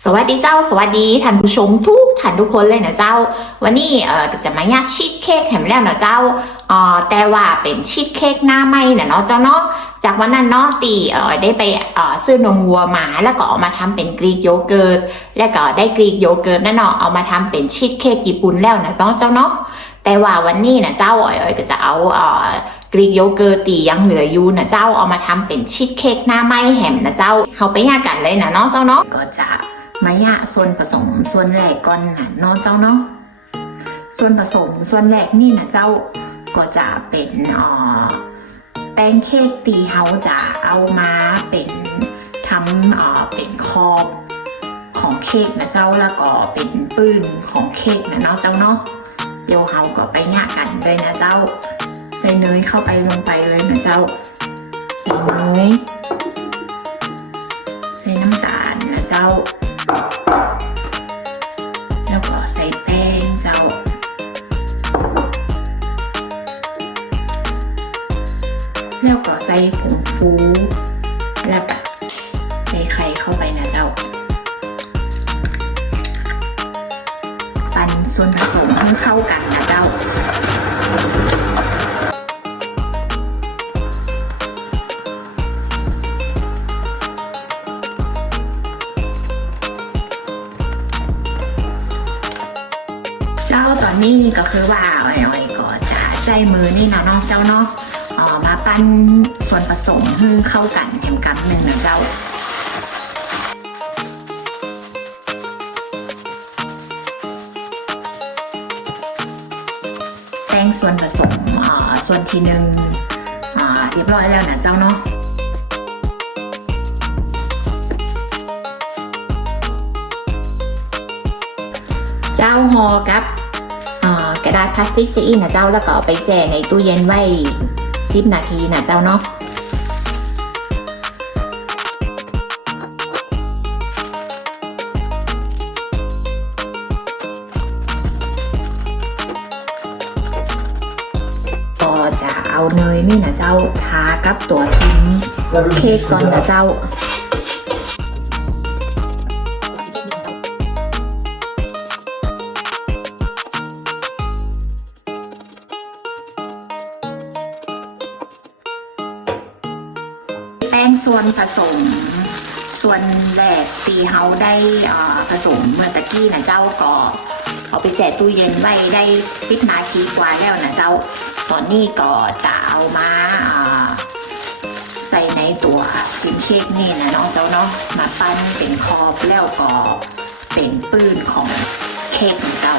สวัสดีเจ้า สวัสดีท่านผู้ชมทุกท่านทุกคนเลยนะเจ้า วันนี้เอ่อจะมาย่าชีสเค้กแถมแล้วนะเจ้าเอ่อแต่ว่าเป็นชีสเค้กหน้าไหมนะเนาะเจ้าเนาะจากวันนั้นเนาะตีเอ่อได้ไปเอ่อซื้อนมวัวมาแล้วก็เอามาทำเป็นกรีกโยเกิร์ตแล้วก็ได้กรีกโยเกิร์ตนั่นเนาะเอามาทำเป็นชีสเค้กญี่ปุ่นแล้วนะเนาะเจ้าเนาะแต่ว่าวันนี้นะเจ้าอ๋อยๆก็จะเอาเอ่อกรีกโยเกิร์ตตียังเหลืออยู่นะเจ้าเอามาทำเป็นชีสเค้กหน้าไหมแหมนะเจ้าเอาไปย่างกันเลยนะเนาะเจ้าเนาะก็จะ มายะส่วนผสมส่วนแรกก่อนนะเนาะเจ้าเนาะส่วนผสมส่วนแรกนี่นะเจ้าก็จะเป็นอ่อแป้งเค้กตีเฮาจะเอามาเป็นทำเอ่อเป็นขอบของเค้กนะเจ้าแล้วก็เป็นปื้นของเค้กนะเนาะเจ้าเนาะเดี๋ยวเฮาก็ไปยะกันเลยนะเจ้าใส่เนยเข้าไปลงไปเลยนะเจ้าใส่เนยใส่น้ำตาลนะเจ้า แล้วก็ใส่แป้งเจ้า แล้วก็ใส่ผงฟู แล้วก็ใส่ไข่เข้าไปนะเจ้า ปั่นส่วนผสมให้เข้ากันนะเจ้า นนี้ก็คือว่าอ้อยๆก็จะใจมือนี่นะเนาะเจ้าเนาะอ่อมาปั้นส่วนผสมให้เข้ากันเอ็มกับหนึ่งนะเจ้าแป้งส่วนผสมอ่อส่วนที่หนึ่งเอ่อเรียบร้อยแล้วนะเจ้าเนาะเจ้าฮอกับ กระดาษพลาสติกจะอินนะเจ้าแล้วก็เอาไปแช่ในตู้เย็นไว้สิบนาทีนะเจ้าเนาะก็จะเอาเนยนี่นะเจ้าทากับตัวพิมพ์เค้กก่อนนะเจ้า งส่วนผสม ส่วนแรกตีเฮาได้ผสมเมื่อตะกี้นะเจ้าก็เอาไปแจกตู้เย็นไว้ได้สิบนาทีกว่าแล้วนะเจ้าตอนนี้ก็จะเอามาใส่ในตัวครีมเชคนี่นะเนาะเจ้าเนาะมาปั้นเป็นขอบแล้วก็เป็นปื้นของเค้กของเจ้า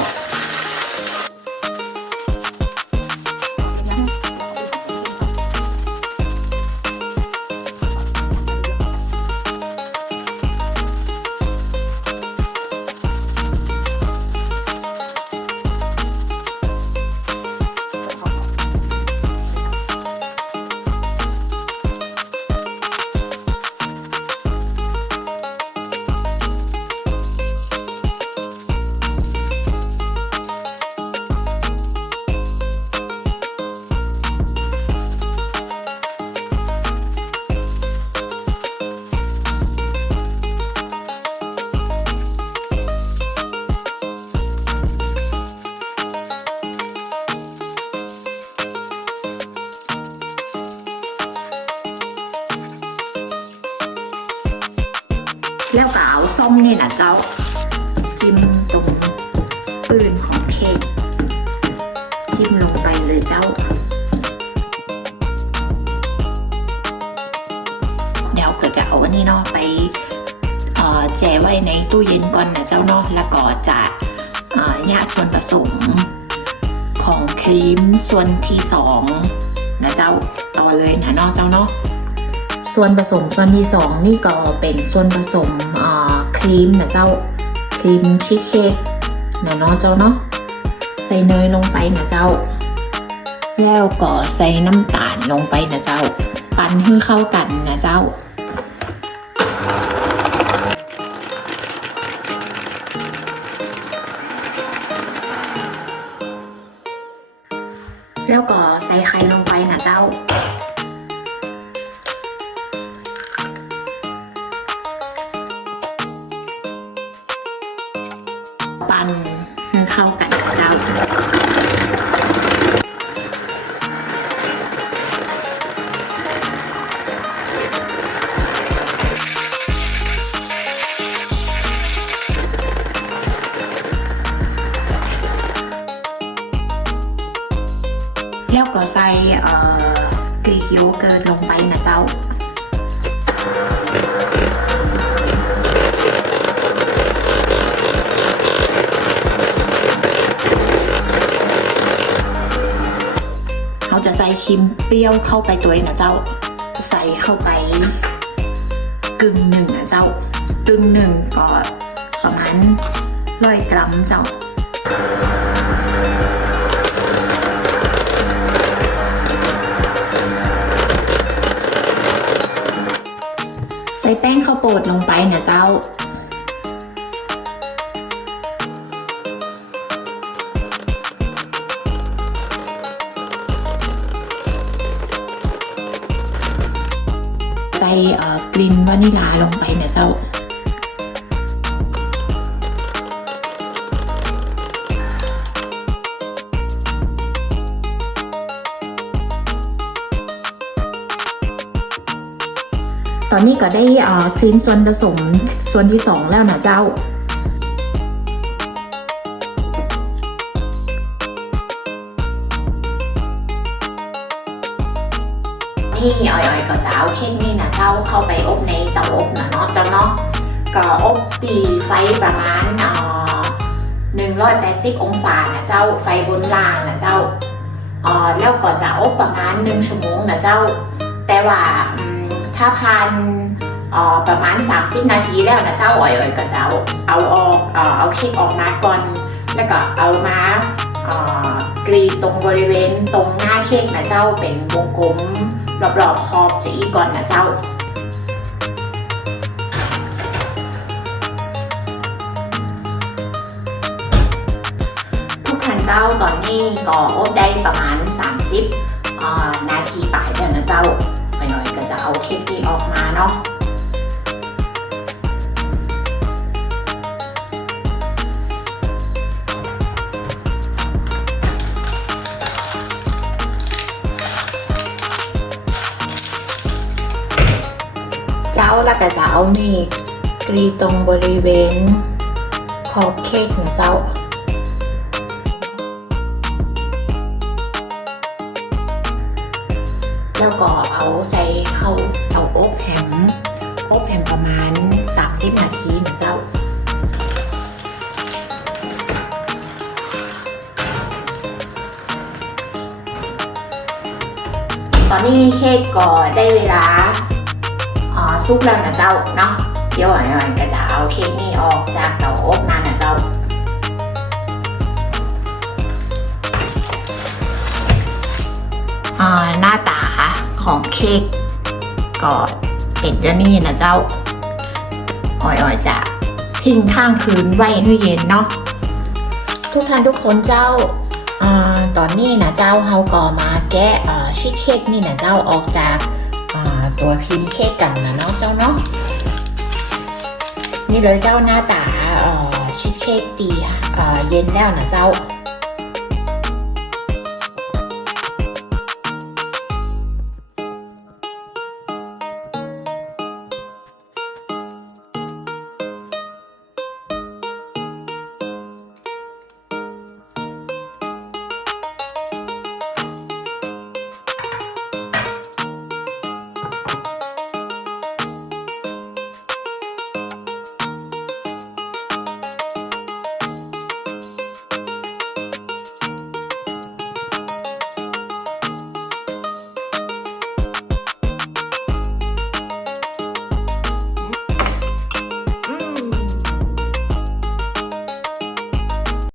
ส้มนี่นะเจ้า จิ้มตรงปืนของเค้กจิ้มลงไปเลยเจ้า เดี๋ยวก็จะเอาอันนี้เนาะไปเอ่ไว้ในตู้เย็นก่อนนะเจ้าเนาะแล้วก็จะยะส่วนผสมของครีมส่วนที่สองนะเจ้าต่อเลยนะเนาะเจ้าเนาะส่วนผสมส่วนที่สองนี่ก็เป็นส่วนผสมอ่า ครีมนะเจ้าครีมชีสเค้กนะเนาะเจ้าเนาะใส่เนยลงไปนะเจ้า แล้วก็ใส่น้ำตาลลงไปนะเจ้า ปั่นให้เข้ากันนะเจ้าแล้วก็ใส่ไข่ลงไป ก็ใส่เกรีกโยเกิร์ตลงไปนะเจ้าเราจะใส่ครีมเปรี้ยวเข้าไปตัวเองนะเจ้า ใส่เข้าไปกึ่งหนึ่งนะเจ้ากึ่งหนึ่งก็ประมาณร้อยกรัมเจ้า ใส่แป้งข้าวโพดลงไปนะเจ้า ใส่กลิ่นวานิลาลงไปนะเจ้า ตอนนี้ก็ได้เอ่อคลีนส่วนผสมส่วนที่สองแล้วนะเจ้าที่อ่อยๆก็จะเอาเค้กนี่นะเจ้าเข้าไปอบในเตาอบนะเนาะเจ้าเนาะก็อบตีไฟประมาณอ่อหนึ่งร้อยแปดสิบองศานะเจ้าไฟบนล่างนะเจ้าอ่อแล้วก็จะอบประมาณหนึ่งชั่วโมงนะเจ้า แต่ว่า ถ้าพันประมาณ 30 นาทีแล้วนะเจ้าอ่อยๆก็จะเอาเอาออกเอาเค้กออกมาก่อน แล้วก็เอามากรีดตรงบริเวณตรงหน้าเค้กนะเจ้าเป็นวงกลมรอบๆขอบจะอีกก่อนนะเจ้าทุกท่านเจ้าตอนนี้ก็อบได้ประมาณ 30 นาทีปลายแล้วนะเจ้า เอาเค้กนี้ออกมาเนาะเจ้าแล้วก็จะเอานี่กรีดตรงบริเวณขอบเค้กนะเจ้า แล้วก็เอาใส่เข้าเตาอบแฮมอบแฮมประมาณ 30 นาทีนะเจ้าตอนนี้เค้กก็ได้เวลาอ๋อซุปแล้วนะเจ้าเนาะเดี๋ยวหน่อยก็จะเอาเค้กนี่ออกจากเตาอบมานะเจ้าอ่าหน้าตา ของเค้กก็เป็นเจ้านี่นะเจ้าอ่อยๆจะทิ้งข้างคืนไว้ให้เย็นเนาะทุกท่านทุกคนเจ้าอตอนนี้นะเจ้าเฮาก็มาแกะชีสเค้กนี่นะเจ้าออกจากตัวพิมพ์เค้กกันนะเนาะเจ้าเนาะนี่เลยเจ้าหน้าตาชีสเค้กตีเย็นแล้วนะเจ้า